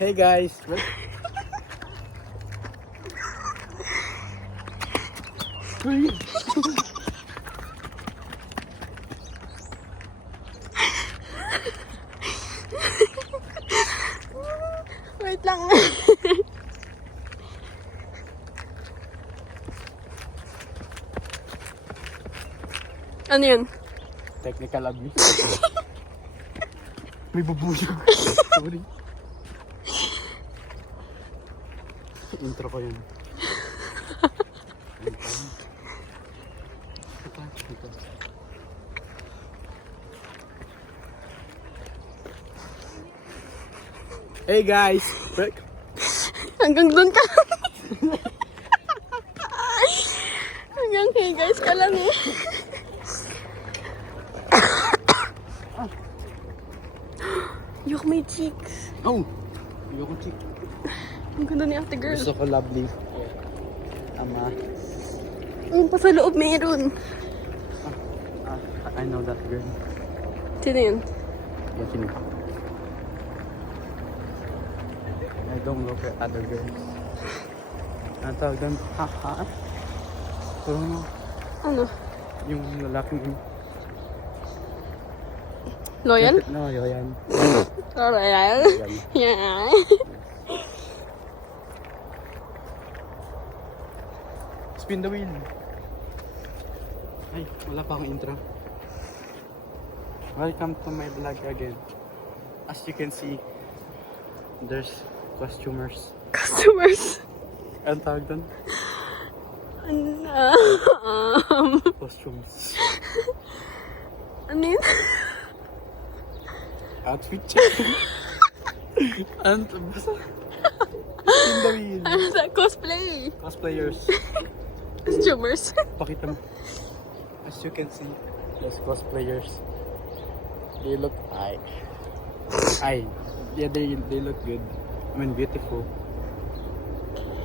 Hey guys! Uy! Wait lang. Ano yun? Technical abuse. May bubuyog. Sorry. Intro ko yun. Hey guys! Hanggang doon ka. Hanggang hey guys ka lang eh. Yuck, my cheeks. Oh! Ayoko chick. Ang ganda ni ate girl. Gusto ko lovely. Ama. Ang pa sa loob meron. I know that girl. Sino yun? Yeah, sino? I don't look at other girls. Ang tawag doon, haha. So, Ano? yung lalaking... Loyal? No, yan. Loyal? Yan. Yeah. Spin the wheel. Ay, wala pa akong intro. Welcome to my vlog again. As you can see, there's costumers. Customers. Ang tawag doon? Costumes. Ano yun? Outfit check. Basta. Spin the wheel. Ano sa cosplay? Cosplayers. Customers. Pakita mo. As you can see, there's cosplayers. They look yeah, they look good. I mean, beautiful.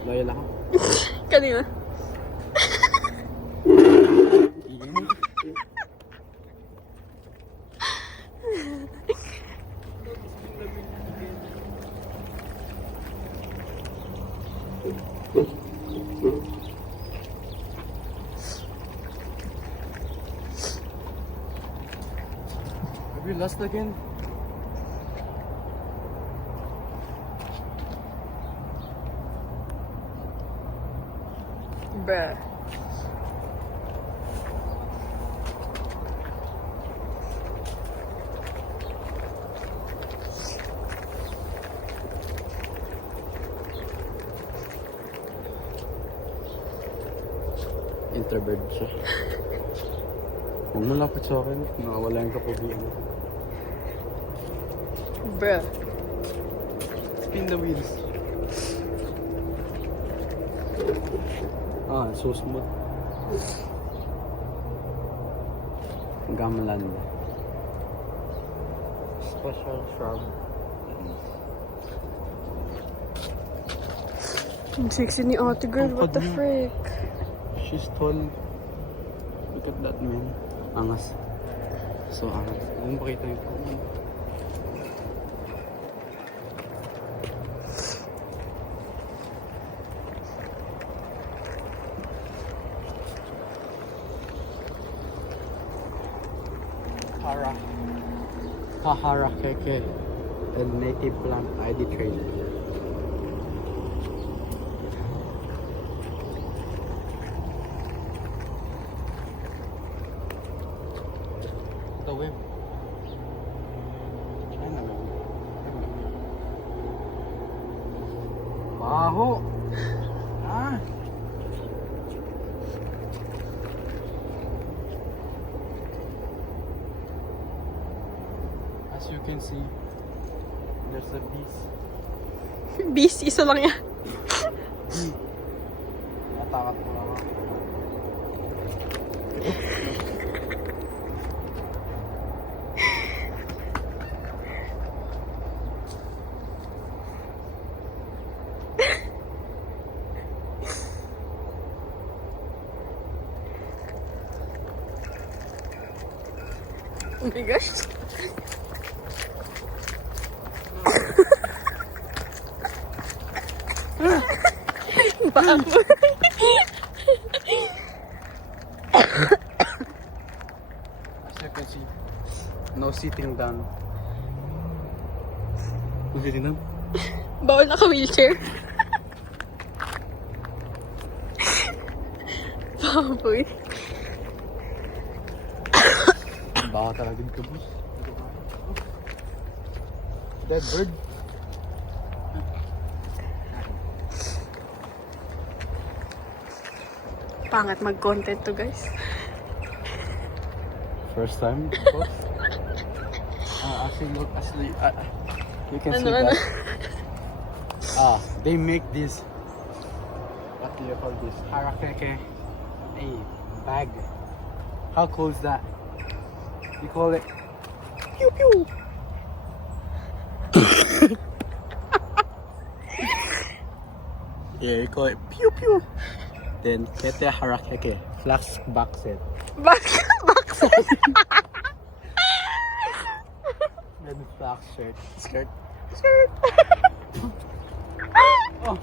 Loyal ako. Kanina. Have you lost again? Bruh. Introvert siya. Huwag mo lapit sa akin. Nakawala yung kapugian. Bruh. Spin the wheels. So smooth. Gamelan. Special shrub. Ang sexy ni ate girl. Ang What the niya. frick? She's tall. Look at that man. Angas. So angas. Ano pakita yung Hahara Keke and native plant ID trade. The web. Ano? Baho. Ah. As you can see, there's a beast. Beast, isa lang yan. Natakot ko ako. Oh my gosh. paa mo. As you can see, no sitting down. No sitting down? Bawal naka-wheelchair. Baboy. Baka talaga dito, boss. Dead bird. Pangat mag-content to, guys. First time, boss. Actually, look, you can see Ano? that. They make this. What do you call this? Harakeke. A bag. How cool is that? You call it pew pew. Yeah, you call it pew pew. Then kete harakeke. Flash back set. Bakit? Then flash shirt. Skirt. Oh,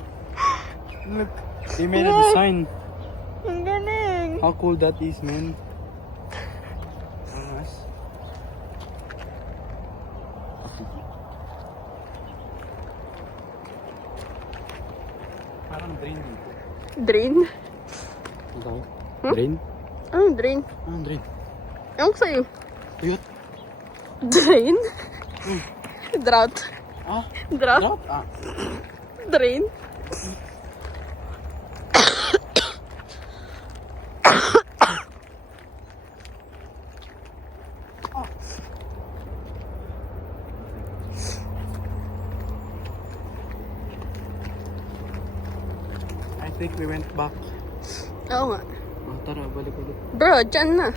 look. They made a design. Ang galing. How cool that is, man. Nice. Parang drain dito. Drain? Ano? Hmm? Drain? Anong drain? Anong drain? Ewan ko sa'yo. Tuyot? Drain? Drought. Ah? Drought? Drought? Ah. Drain? I think we went back. Oo nga. Oh, tara, balik ulit. Bro, dyan na.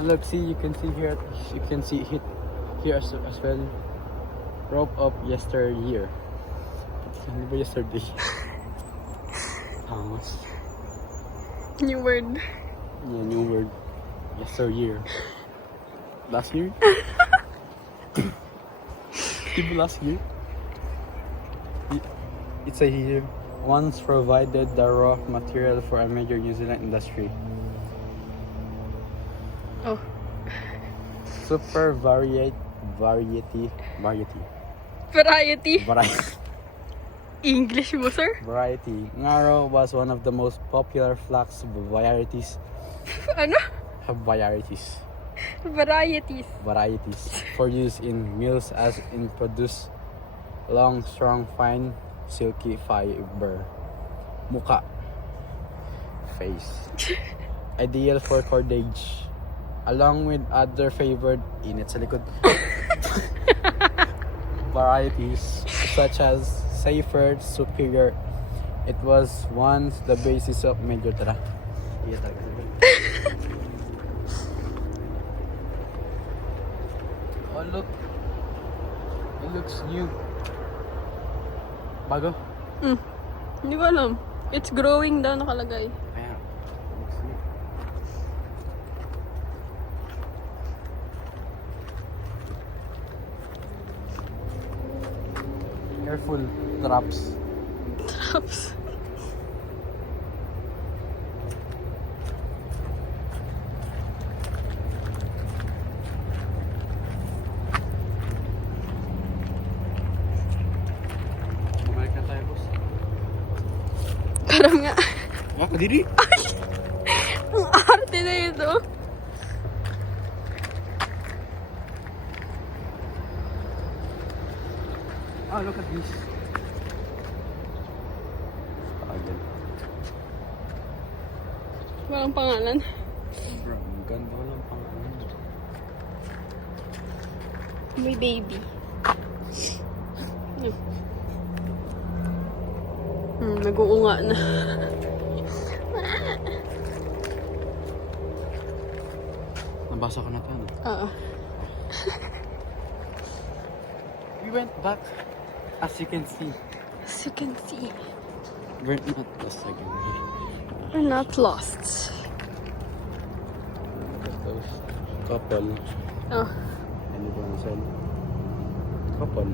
Look, see, you can see here. You can see it here as well. Rope up yesteryear. Ano ba yesterday? Angas. New word. Yeah, new word. Yesteryear. Last year? Diba last year? It's a year. Once provided the raw material for a major New Zealand industry. Oh. Super variety. English mo, sir? Variety. Ngaro was one of the most popular flax varieties. Ano? Varieties. Varieties. For use in meals as in produce long, strong, fine, silky fiber. Muka. Face. Ideal for cordage. Along with other favored init sa likod. Varieties such as safer, superior. It was once the basis of major tara. Iya talaga. Oh look. It looks new. Bago? Hindi ko alam. It's growing daw nakalagay. Ayan. Looks new. Careful, traps. Traps. Bumalik na tayo, boss. Parang nga. Ako, diri. Ang arte na ito. Look at this. Again. Walang pangalan. Bro, ang ganda lang pangalan. May baby. Nag-uunga na. Nabasa ko na to, no? Oo. We went back, as you can see. As you can see, We're not lost again. we're not lost. Look at those. Couple. Oh. Ano ba ang send? Couple.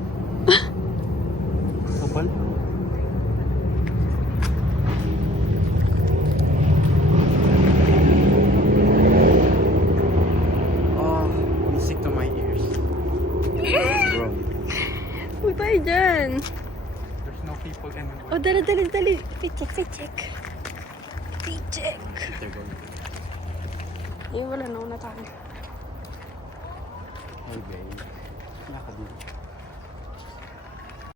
Couple? Oh, music to my ears. Bro, Huwag tayo dyan. there's no people anymore. Oh, dali, dali, dali. Wait, check, check, check. Wait, check. They're going. Eh, wala na, una tayo. Okay. Nakadito.